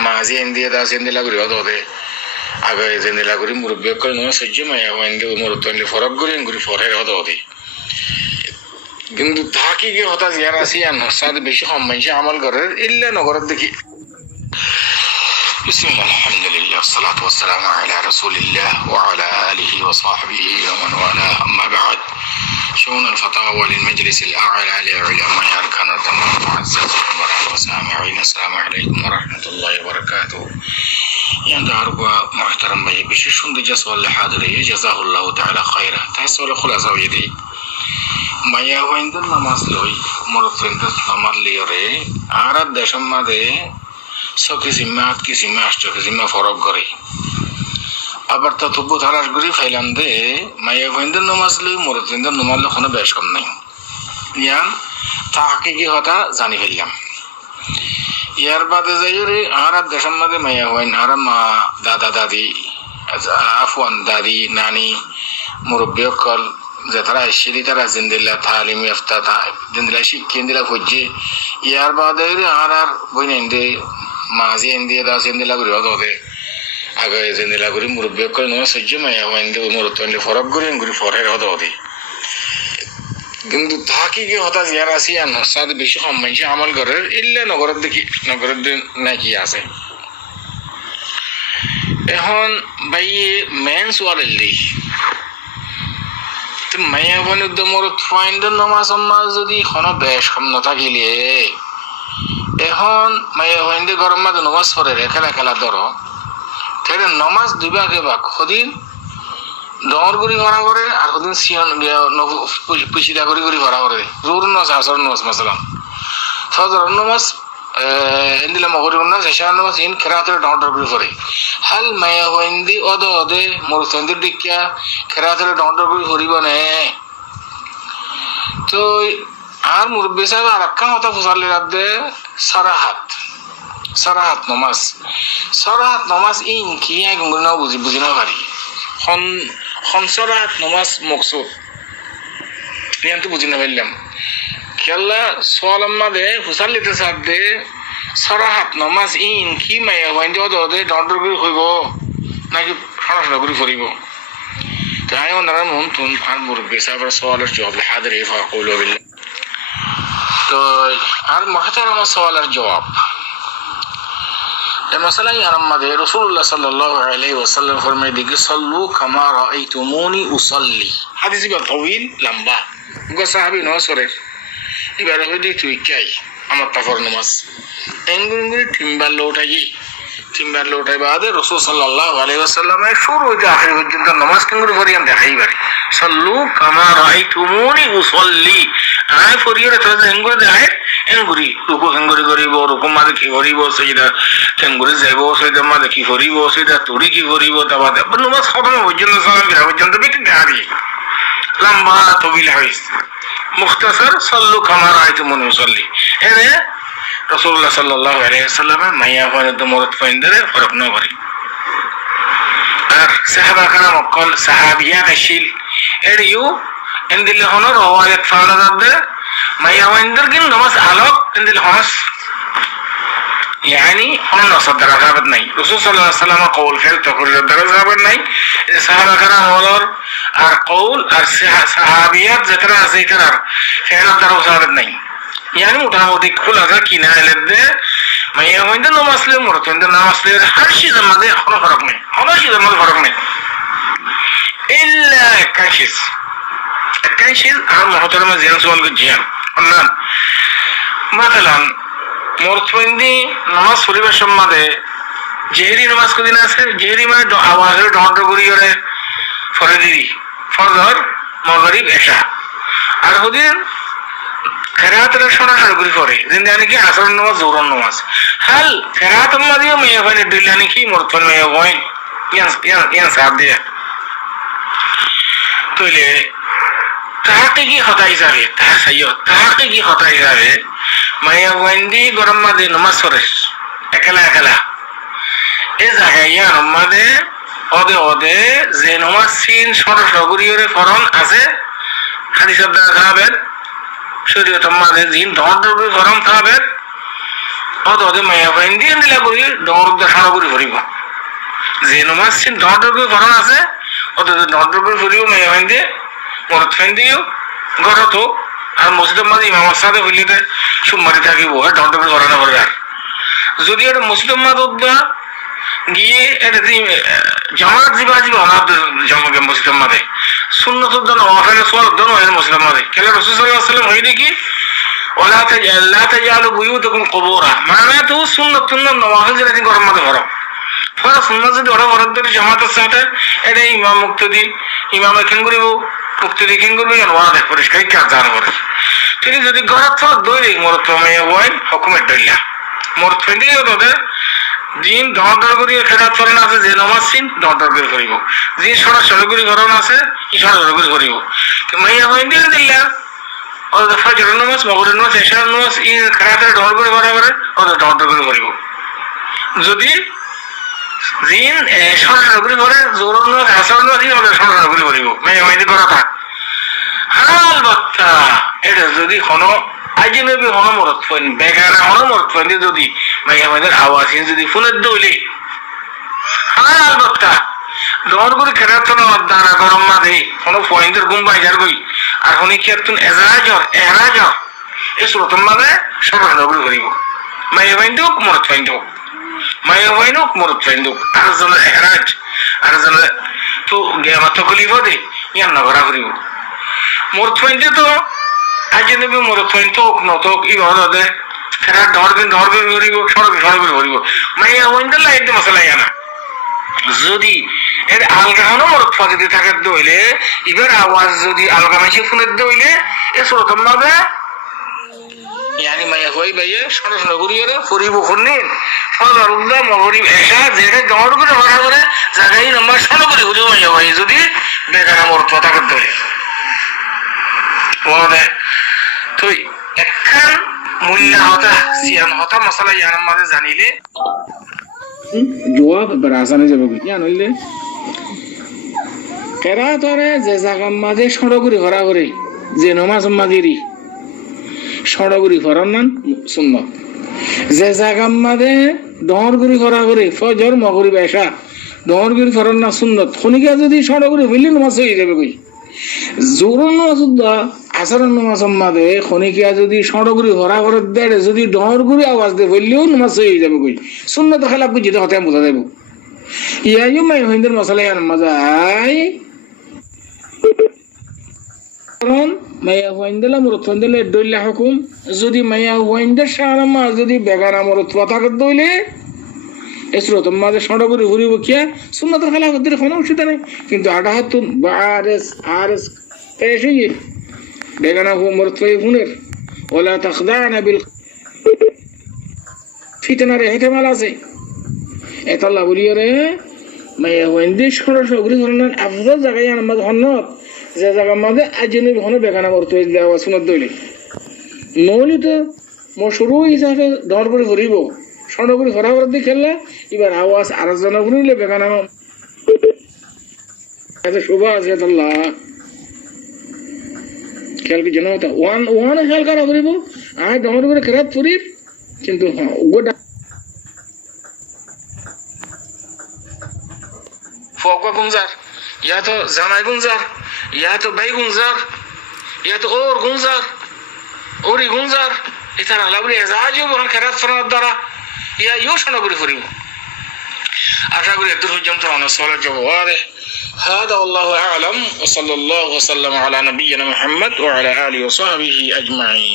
মাঝে ইন্দিয়া দা সেন্দিলা করি হদে আগে সেন্দিলা করি মুরব্বী করে নয় সহ্য মায়া ওয়াইন্দে মুরতনলি ফরক করি গুরি ফরের হদে কিন্তু থাকি গিয়ে হতা জিয়ার আসি আর নসাদ বেশি সম্মানসে আমল করে ইল্লা নগরের দেখি بسم الله الحمد لله والصلاة والسلام على رسول الله وعلى آله وصحبه ومن والاه أما بعد شؤون الفتاوى للمجلس الأعلى لعلماء أركان الجماعة معزز الأمراء والسامعين السلام عليكم ورحمة الله وبركاته يعني أرجو محترم بي بشيشون دي جسوا لحاضري جزاه الله تعالى خيرا تحسوا لخلاصة ويدي মায়া হইন্দের নামাজ লই মরতন্দের নামাজ লিয়রে আর দেশম মাদে সকি জিম্মা কি জিম্মা আষ্টকে জিম্মা ফরক করে আবার তা তবু ধারাস করি ফাইলাম দে মায়া হইন্দের নামাজ লই মরতন্দের নামাজ লখনে বেশ কম নাই ইয়ান তাকে কি হতা জানি ফেললাম ইয়ার বাদে যাইরে আর দেশম মাদে মায়া হইন আর মা দাদা দাদি আফওয়ান দাদি নানি মুরব্বী কল যে তারা এসেলি তারা জিন্দিল্লা তালিম ইয়াফতা জিন্দিল্লা শিক্ষিন্দিল্লা খুঁজছে ইয়ার বাদে আর বই নেন্দে মাঝে ইন্দিয়া দা জিন্দিল্লা করি হদে আগে জিন্দিল্লা করি মুরব্বী করে নয় সহ্য মায়া ওয়াইন্দে মুরতনলি ফরক করি গুরি ফরের হদে কিন্তু থাকি গিয়ে হতা জিয়ার আসি আর নসাদ বেশি সম্মানসে আমল করে ইল্লা নগরের দেখি নগরের নাকি আছে এখন বাইয়ে মেন সোয়াল দিই মায়া বনুদ্দ মরত ফাইন্ডের নামাজ আম্মাজ যদি কোনো বেশ কম নথাকিলে এখন মায়া ফাইন্ডে গরম মাঝে নামাজ পড়ে খেলা খেলা ধরো তাহলে নামাজ দুইভাগে ভাগ সদিন ডর গুড়ি ভরা করে আর সদিন সিয়ন পিছিদা করি ভরা করে জোর নামাজ আসর নামাজ মাসালাম ফজর নামাজ এন্দিলা মগরিব নামাজ এশা নামাজ ইন খেরাতের ডর করে পড়ে হাল মায়া হইন্দি অদে মরতন্দির দিকিয়া খেরাতের ডর করে পড়িব নে তো আর মুরব্বী সাহেব আর একটা কথা ফুসালি রাখবে সারাহাত নমাজ ইন কি এক না বুঝি না পারি সরাহাত নমাজ মকসুদ ইয়ান তো বুঝি না পারলাম খেলা সোয়ালাম্মা দে ফুসালিতে সাথ দে সরাহাত নমাজ ইন কি মায়া হইন্দি অদে ডর করে হইব নাকি সরাসরি করে পড়িব তাই ওনারা মন তুন আর মুরব্বী সাহেবের সোয়ালের জবাব হাজির ফাকুলু বিল্লাহ তো আর মহতারাম সোয়ালের জবাব এই মশলাই আরম্মাদে রাসূলুল্লাহ সাল্লাল্লাহু আলাইহি ওয়াসাল্লাম ফরমায় দিকে সাল্লু কামা রাআইতুমুনি উসাল্লি হাদিস বা তাওয়িল লম্বা গো সাহাবী নসরে এবারে হইদি তুই কাই আমার তাফর নামাজ এঙ্গুঙ্গুরি টিম্বার লোটাই বাদে রাসূল সাল্লাল্লাহু আলাইহি ওয়াসাল্লামের শুরু হইতে আখির পর্যন্ত নামাজ কেঙ্গুরি পড়িয়াম দেখাই পারি সাল্লু কামা রাআইতুমুনি উসাল্লি আয় ফরিয়রে তো এঙ্গুরি দেখাই এঙ্গুরি রুকু কেঙ্গুরি করিব রুকু মাঝে কি করিব সেটা কেঙ্গুরি যাইব সেটা মাঝে কি করিব সেটা তুড়ি কি করিব তা বাদে নামাজ খতম পর্যন্ত সালাম ফিরা পর্যন্ত বিটি গাড়ি লম্বা তবিল হাদিস মুখতাসার সাল্লু কামা রাআইতুমুনি উসাল্লি এরে রাসূলুল্লাহ সাল্লাল্লাহু আলাইহি ওয়াসাল্লাম মাইয়া ফায়দা মরত ফাইন্দারে ফরক না করি আর সাহাবা কারাম কল সাহাবিয়াত আসিল এরিও এন্দিলে হনর রওয়ায়াত ফারাদাদে মাইয়া ফাইন্দার কিন নামাজ আলোক এন্দিলে হনস يعني অন্য সদরা যাবেন নাই রাসূল সাল্লাল্লাহু আলাইহি ওয়াসাল্লাম কওল ফেল তকরির দ্বারা যাবেন নাই সাহাবা কারাম হলর আর কওল আর সাহাবিয়াত যেটা আছে এটার ফেলের দ্বারা যাবেন নাই يعني মোটামুটি খোলা যা কিনা এলেদে মাইয়া হইন্দে নামাজ লে মরতন্দ নামাজ লে হর শিজের মধ্যে কোনো ফরক নেই ফরক নেই ইল্লা কাশিস আর মহতরমা জিয়ান সুয়াল কে জিয়ান অন্যান মাতালান মরতন্দি নামাজ পরিবেশ সম্মাদে জেহরি নামাজ কদিন আছে জেহরি মানে আওয়াজের ঢন্ড করিয়রে ফরে দিদি ফজর মাগরিব এশা আর হদিন খেরাতের সরাসরি করে পড়ে জিন্দানি কি আসর নামাজ জোহর নামাজ হাল খেরাত মাদিও মেয়ে হয় দিলানি কি মরতন মেয়ে হয় ইয়ান সাথ দিয়ে তইলে তাহাকে কি হতাই যাবে তাহাকে কি হতাই যাবে মায়া ওয়াইন্দি গরম মাদে নামাজ পড়ে একলা এ জায়গায় ইয়ার মাদে অদে যে নামাজ সিন সরাসরি করিয়রে ফরন আছে হাদিসের দ্বারা খাবেন শরীয়ত মাঝে জিন ধর্মে গরম থাকবে অতদে মায়া ফাইন দিয়ে দিলা করি ডর সারা করে ভরিব যে নমাজ সিন ডর করে ভরণ আছে অতদে ডর করে ভরিব মায়া ফাইন দিয়ে মরত ফাইন দিও ঘরত আর মসজিদের মাঝে ইমামের সাথে হইলে সুমারি থাকিব আর ডর করে ভরানো করবে আর যদি এটা মসজিদের মাঝে উঠবা গিয়ে এটা জামাত জিবা জিবা অনাদ জমকে মসজিদের মাঝে সুন্নত উদ্দান ওয়াফেলে সোয়াল উদ্দান ওয়াইল মসজিদের মাঝে কেন রাসূল সাল্লাল্লাহু আলাইহি ওয়াসাল্লাম হই দেখি ওলা লা তাজালু বুয়ুতাকুম কুবুরা মানে তো সুন্নত সুন্নত নওয়াফিল যেটা গরম মাঝে ভরো ফরজ সুন্নত যদি ওরা ভরত দিলে জামাতের সাথে এটা ইমাম মুক্তদি ইমাম এখান করিব মুক্তদি এখান করবে ওয়াদে পরিষ্কার কাজ জানা করে তিনি যদি ঘর থেকে দইলে মরত মেয়ে ওয়াইল হুকুমের দইলা মরত ফেন্দিও তোদের দিন দর করি খেরাত করেন আছে যে নমাজ সিন দর করে করিব যে সরাসরি করে করেন আছে ই সরাসরি করে করিব তো মাইয়া হইন দিয়ে দিলা ওদের ফজর নামাজ মাগরিব নামাজ এশার নামাজ ই খেরাতের দর করে করা করে ওদের দর করে করিব যদি দিন সরাসরি করে করে জোর নামাজ হাসান নামাজ ই ওদের সরাসরি করে করিব মাইয়া হইন করা থাক হাল বাক্তা এটা যদি কোনো আজনবী হনমরত ফোন বেগানা হনমরত ফোন যদি মাইয়া মাইদের আওয়াজ যদি ফোনের দইলে হাল বাক্তা দর করে খেরাত না দাঁড়া গরম মাঝে কোনো পয়েন্টের ঘুম বাইজার গই আর হনি খেতুন এজাজর এরাজর এই সুরতন মাঝে সরাসরি করে করিব মাইয়া বাইন্দুক মরত বাইন্দুক মাইয়া বাইনুক মরত বাইন্দুক আর জন এরাজ আর জন তো গেমা তকলিফ দে ইয়ান না করা করিব মরত বাইন্দে তো আজনবী মরত বাইন তো নতক ই হদে খেরাত দর করে করিব সরাসরি করিব মাইয়া বাইন্দে লাইতে মশলা ইয়ানা যদি এর আলগানো মরত ফাঁকি থাকে দইলে এবার আওয়াজ যদি আলগা মাইসে ফোনের দইলে এ প্রথম ভাবে ইয়ানি মাইয়া হই বাইয়ে সরাসরি করিয়ে ফরিব ফোনের সরুদা মগরিব এসা যেটা দর করে ভরা করে জায়গায় নাম্বার সরো করে ঘুরে মাইয়া ভাই যদি বেগানা মরত থাকে দইলে ওরে তুই একখান মূল্য হতা সিয়ান হতা মশলা ইয়ার মাঝে জানিলে জবাব বরাসানে যাবে কি আনলে কেরাতরে যে জায়গার মাঝে সড়গুড়ি ভরা করে যে নমাজ মাঝেরি সড়গুড়ি ভরার নাম সুন্নত যে জায়গার মাঝে ডহরগুড়ি ভরা করে ফজর মগরিব এশা ডহরগুড়ি ভরার না সুন্নত খনিকা যদি সড়গুড়ি হইলে নমাজ হয়ে যাবে কই জোরন নমাজ আসারন নমাজ মাঝে খনিকা যদি সড়গুড়ি ভরা করে দেয় যদি ডহরগুড়ি আওয়াজ দিয়ে বললেও নমাজ হয়ে যাবে কই সুন্নত খেলা বুঝিতে হতে বোঝা যাবে ইয়াইও মাই হইন্দের মশলা ইয়ার মাজাই কারণ মাইয়া হইন্দেলা মরত হইন্দেলে দইলা হুকুম যদি মাইয়া হইন্দের সারামা যদি বেগানা মরত পতাকত দইলে এসরত মাঝে সড়গুড়ি ঘুরিব কিয়া সুন্নতের খেলা করতে কোনো অসুবিধা নেই কিন্তু আটা হাত আরএস পেশ হইয়ে বেগানা মরত হয়ে ফোনের ওলা তাখদানা বিল ফিতনারে হেতেমাল আছে এতলা বলিয়ে রে মাইয়া হইন্দে সড়গুড়ি ধরনের আফজল জায়গায় আমার হন্নত যে জায়গার মাঝে আজনবী হনে বেগানা মরত হয়ে দেওয়া সুন্নত দইলে নহলে তো শুরু হিসাবে দর করে ঘুরিব সড়গুড়ি ঘরা ঘর দিয়ে খেললে এবার আওয়াজ আর জন ঘুরিলে বেগানা শোভা আছে আল্লাহ খেয়াল কি জানো ওয়ানে খেয়াল করা ঘুরিব আয় দমর করে খেরাত ফুরির কিন্তু গোটা ফোকা গুঞ্জার ইয়া তো জামাই গুঞ্জার ইয়া তো ভাই গুঞ্জার ইয়া তো ওর গুঞ্জার ওরি গুঞ্জার ইতারা লাবলি আজও বরং খেরাত ফরার দ্বারা ইয়া ইও শোনাগুড়ি ফুরিব আশা করি এত পর্যন্ত আমার সওয়ালের জবাব হবে هذا والله أعلم وصلى الله وسلم على نبينا محمد وعلى آله وصحبه أجمعين